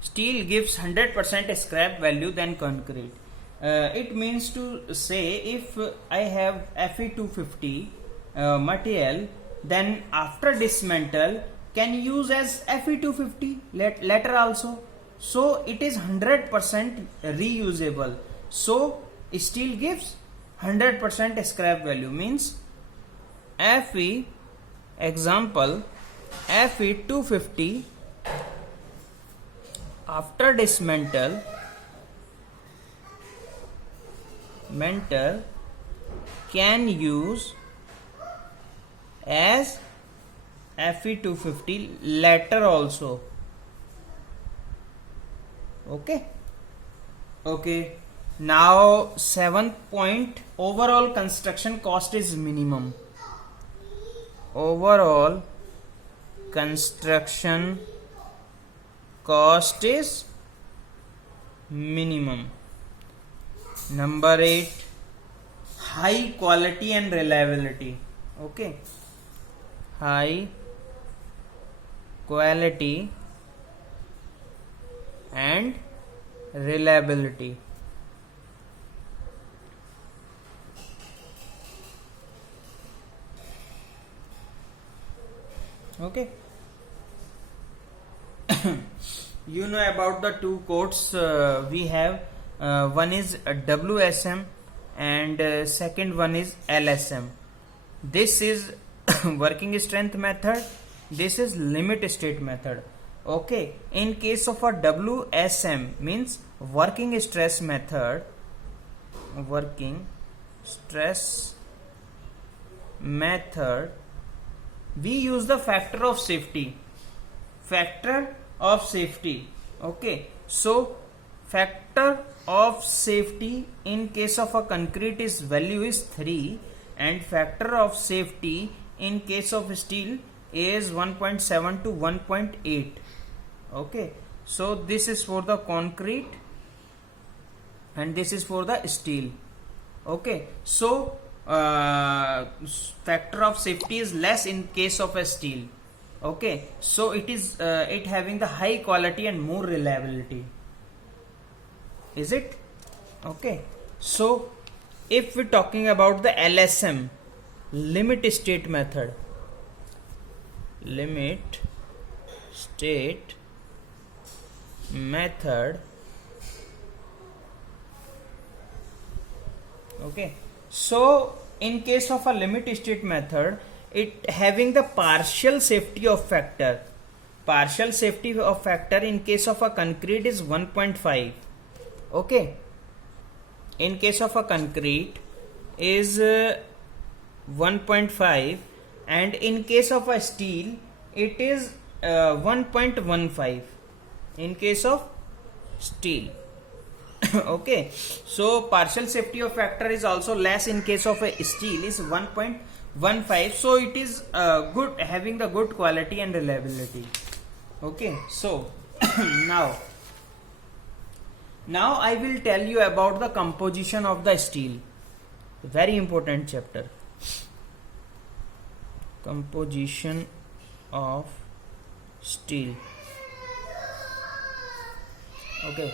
steel gives 100% scrap value than concrete. It means to say if I have Fe250 material, then after dismantle can use as Fe250 later also. So it is 100% reusable. So steel gives 100% scrap value, means Fe, example, Fe250 after dismantle can use as Fe250 later also. Okay. Now 7th point, overall construction cost is minimum. Overall construction cost is minimum. Number 8, high quality and reliability. Okay, high quality and reliability. Okay. You know about the two codes we have. One is WSM and second one is LSM. This is working strength method. This is limit state method. Okay. In case of a WSM, means working stress method. Working stress method. We use the factor of safety. Factor of safety. Okay. So factor of safety in case of a concrete is value is 3 and factor of safety in case of steel is 1.7 to 1.8. Okay. So this is for the concrete and this is for the steel. Okay. So factor of safety is less in case of a steel. Okay, so it is it having the high quality and more reliability. Is it? Okay. So if we're talking about the LSM, limit state method, limit state method. Okay. So in case of a limit state method, it having the partial safety of factor. Partial safety of factor in case of a concrete is 1.5. Okay. In case of a concrete is 1.5 and in case of a steel it is 1.15 in case of steel. Okay, so partial safety of factor is also less in case of a steel is 1.15, so it is good, having the good quality and reliability. Okay, so now I will tell you about the composition of the steel. Very important chapter. Composition of steel. Okay.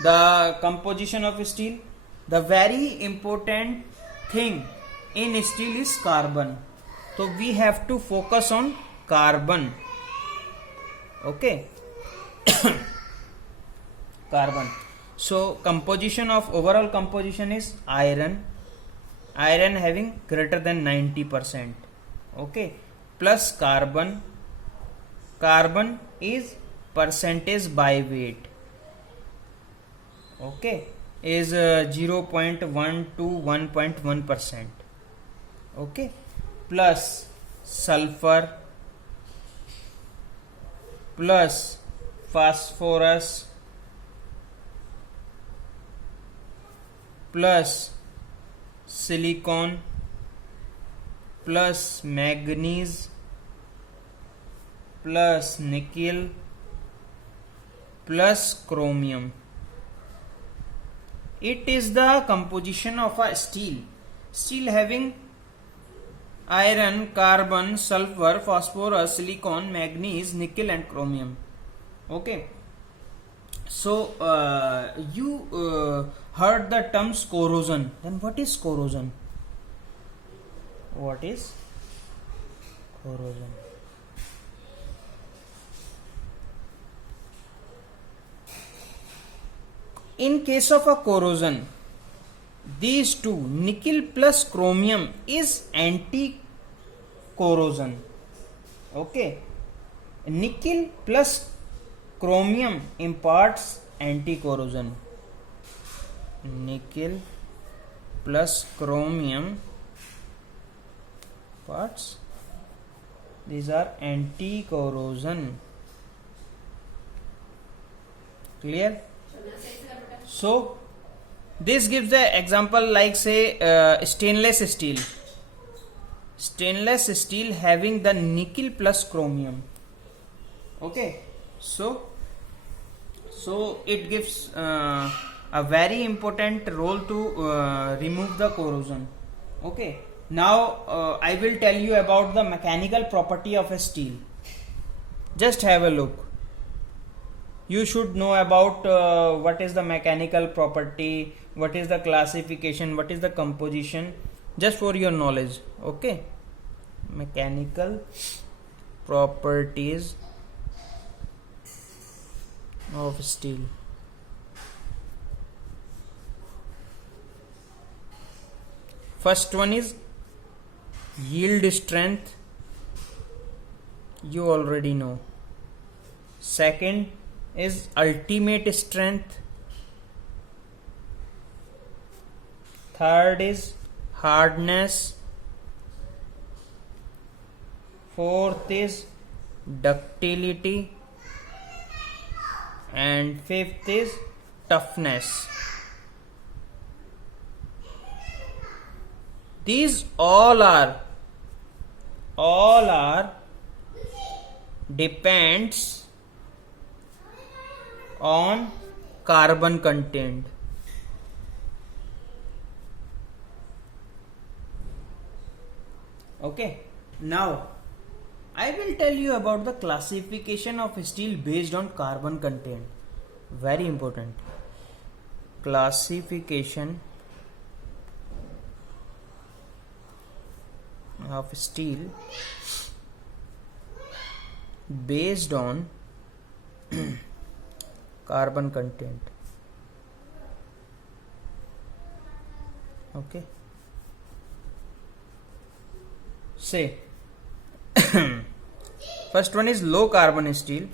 The composition of steel. The very important thing in steel is carbon. So we have to focus on carbon. Okay. Carbon. So composition of overall composition is iron. Iron having greater than 90%. Okay. Plus carbon. Carbon is percentage by weight. Okay, is 0.1 to 1.1%. Okay, plus sulfur, plus phosphorus, plus silicon, plus manganese, plus nickel, plus chromium. It is the composition of a steel. Steel having iron, carbon, sulfur, phosphorus, silicon, manganese, nickel and chromium. Okay. So you heard the terms corrosion. Then what is corrosion? What is corrosion? In case of a corrosion, these two, nickel plus chromium, is anti-corrosion. Okay, nickel plus chromium imparts anti-corrosion. Nickel plus chromium parts, these are anti-corrosion. Clear? So this gives the example like say stainless steel. Stainless steel having the nickel plus chromium. Okay, so it gives a very important role to remove the corrosion. Okay, now I will tell you about the mechanical property of a steel. Just have a look. You should know about what is the mechanical property, what is the classification, what is the composition, just for your knowledge. Okay, mechanical properties of steel. First one is yield strength, you already know. Second is ultimate strength. Third is hardness. Fourth is ductility. And fifth is toughness. These all are depends on carbon content. Okay, now I will tell you about the classification of steel based on carbon content. Very important. Classification of steel based on carbon content. Okay, say first one is low carbon steel.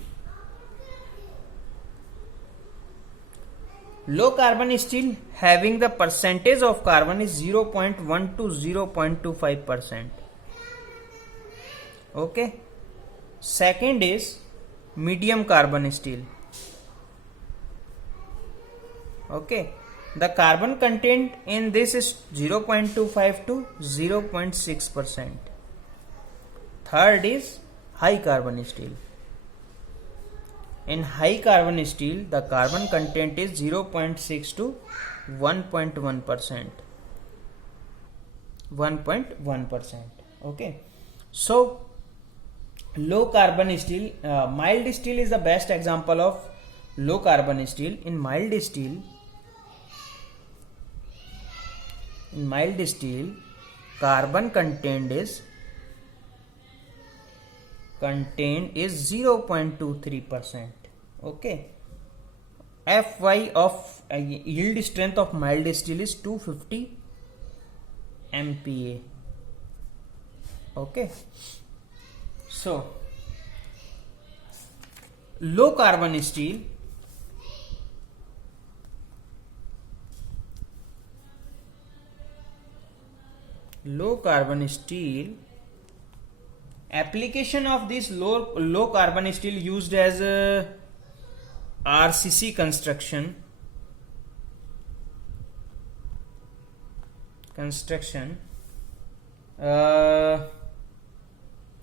Low carbon steel having the percentage of carbon is 0.1 to 0.25%. Okay, second is medium carbon steel. Okay, the carbon content in this is 0.25 to 0.6%. Third is high carbon steel. In high carbon steel, the carbon content is 0.6 to 1.1%. 1.1%. Okay, so low carbon steel, mild steel is the best example of low carbon steel. In mild steel, carbon content is 0.23%. Okay, Fy of yield strength of mild steel is 250 MPa. Okay, so low carbon steel application of this low carbon steel used as a RCC construction.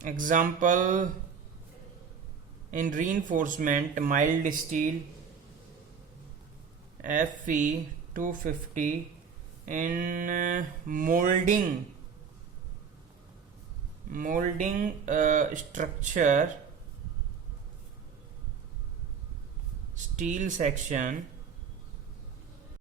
Example in reinforcement, mild steel Fe 250. In molding steel section